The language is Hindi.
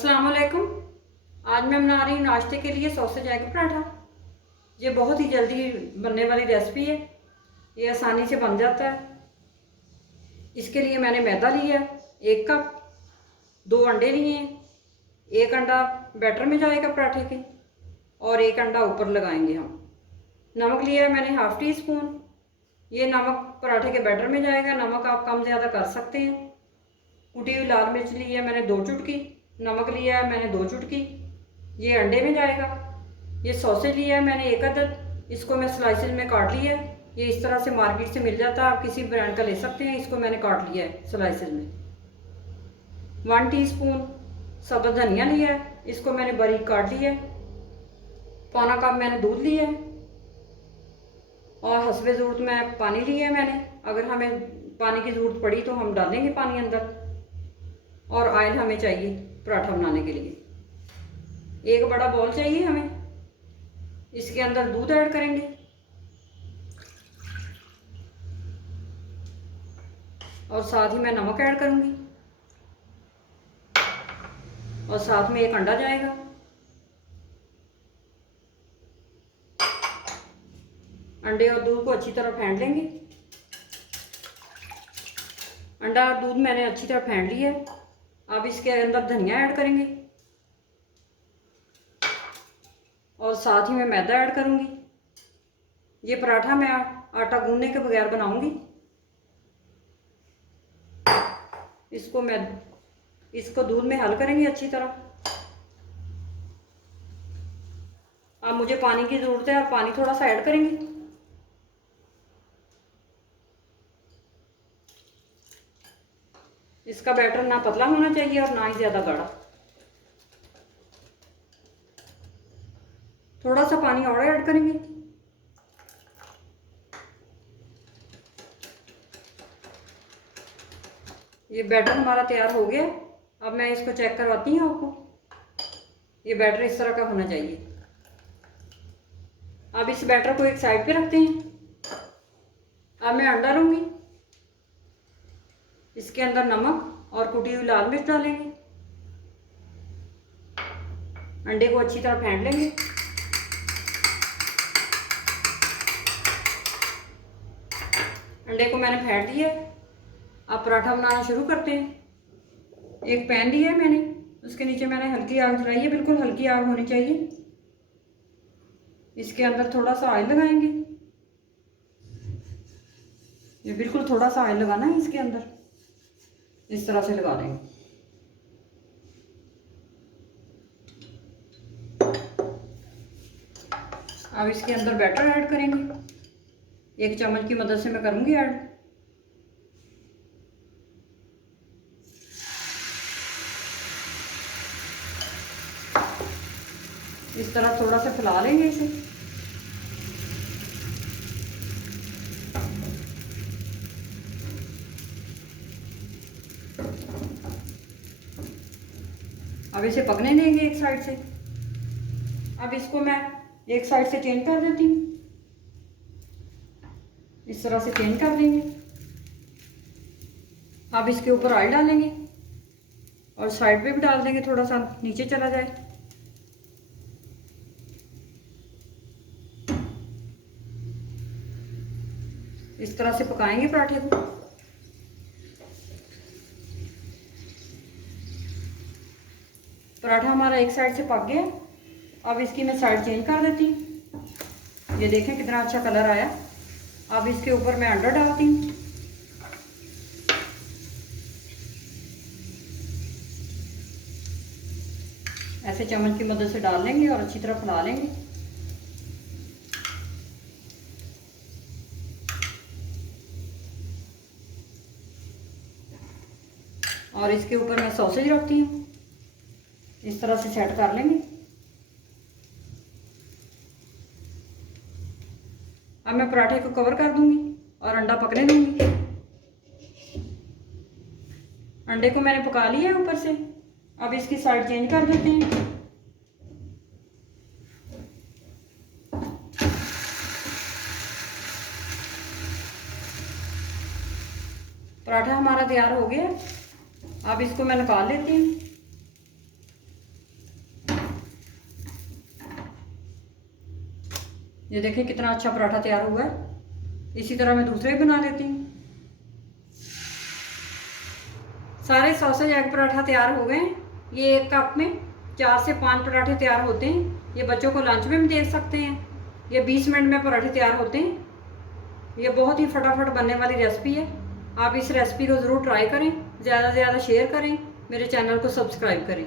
अस्सलाम वालेकुम। आज मैं बना रही हूँ नाश्ते के लिए सॉसेज एग पराठा। ये बहुत ही जल्दी बनने वाली रेसिपी है, ये आसानी से बन जाता है। इसके लिए मैंने मैदा लिया है 1 कप, 2 अंडे लिए हैं, 1 अंडा बैटर में जाएगा पराठे के और 1 अंडा ऊपर लगाएंगे हम। नमक लिया है मैंने ½ टी स्पून, ये नमक पराठे के बैटर में जाएगा। नमक आप कम ज़्यादा कर सकते हैं। कुटी हुई लाल मिर्च ली है मैंने 2 चुटकी, नमक लिया है मैंने 2 चुटकी, ये अंडे में जाएगा। ये सॉसेज लिया है मैंने 1 अदद, इसको मैं स्लाइसेस में काट लिया है। ये इस तरह से मार्केट से मिल जाता है, आप किसी ब्रांड का ले सकते हैं। इसको मैंने काट लिया है स्लाइसेस में। 1 टीस्पून सब्ज़ धनिया लिया है, इसको मैंने बारीक काट लिया है। पौना कप मैंने दूध लिया है और हस्बे ज़रूरत में पानी लिया है मैंने। अगर हमें पानी की ज़रूरत पड़ी तो हम डालेंगे पानी अंदर। और ऑयल हमें चाहिए पराठा बनाने के लिए। 1 बड़ा बॉल चाहिए हमें, इसके अंदर दूध ऐड करेंगे और साथ ही मैं नमक ऐड करूंगी और साथ में 1 अंडा जाएगा। अंडे और दूध को अच्छी तरह फेंट लेंगे। अंडा और दूध मैंने अच्छी तरह फेंट लिया है। अब इसके अंदर धनिया ऐड करेंगे और साथ ही मैं मैदा ऐड करूंगी। ये पराठा मैं आटा गूंदने के बगैर बनाऊंगी। इसको दूध में हल करेंगे अच्छी तरह। अब मुझे पानी की ज़रूरत है और पानी थोड़ा सा ऐड करेंगे। इसका बैटर ना पतला होना चाहिए और ना ही ज़्यादा गाढ़ा। थोड़ा सा पानी और ऐड करेंगे। ये बैटर हमारा तैयार हो गया। अब मैं इसको चेक करवाती हूँ आपको। ये बैटर इस तरह का होना चाहिए। अब इस बैटर को एक साइड पे रखते हैं। अब मैं अंडा लूँगी, इसके अंदर नमक और कुटी हुई लाल मिर्च डालेंगे। अंडे को अच्छी तरह फेंट लेंगे। अंडे को मैंने फेंट लिया। अब पराठा बनाना शुरू करते हैं। एक पैन लिया है मैंने, उसके नीचे मैंने हल्की आग जलाई है, बिल्कुल हल्की आग होनी चाहिए। इसके अंदर थोड़ा सा ऑयल लगाएंगे। ये बिल्कुल थोड़ा सा ऑयल लगाना है इसके अंदर, इस तरह से लगा देंगे। अब इसके अंदर बैटर ऐड करेंगे। 1 चम्मच की मदद से मैं करूंगी ऐड। इस तरह थोड़ा सा फैला लेंगे इसे। अब इसे पकने देंगे एक साइड से। अब इसको मैं एक साइड से चेंज कर देती हूँ। इस तरह से चेंज कर देंगे। अब इसके ऊपर ऑयल डालेंगे और साइड पे भी डाल देंगे, थोड़ा सा नीचे चला जाए। इस तरह से पकाएंगे पराठे को। पराठा हमारा एक साइड से पक गया। अब इसकी मैं साइड चेंज कर देती हूँ। ये देखें कितना अच्छा कलर आया। अब इसके ऊपर मैं अंडा डालती हूँ। ऐसे चम्मच की मदद से डाल लेंगे और अच्छी तरह फैला लेंगे। और इसके ऊपर मैं सॉसेज रखती हूँ, इस तरह से सेट कर लेंगे। अब मैं पराठे को कवर कर दूंगी और अंडा पकने दूंगी। अंडे को मैंने पका लिया है ऊपर से। अब इसकी साइड चेंज कर देते हैं। पराठा हमारा तैयार हो गया। अब इसको मैं निकाल लेती हूँ। ये देखें कितना अच्छा पराठा तैयार हुआ है। इसी तरह मैं दूसरे भी बना लेती हूँ। सारे सॉसेज एग पराठा तैयार हो गए हैं। ये एक कप में 4 से 5 पराठे तैयार होते हैं। ये बच्चों को लंच में भी दे सकते हैं। ये 20 मिनट में पराठे तैयार होते हैं। ये बहुत ही फटाफट बनने वाली रेसिपी है। आप इस रेसिपी को ज़रूर ट्राई करें, ज़्यादा से ज़्यादा शेयर करें, मेरे चैनल को सब्सक्राइब करें।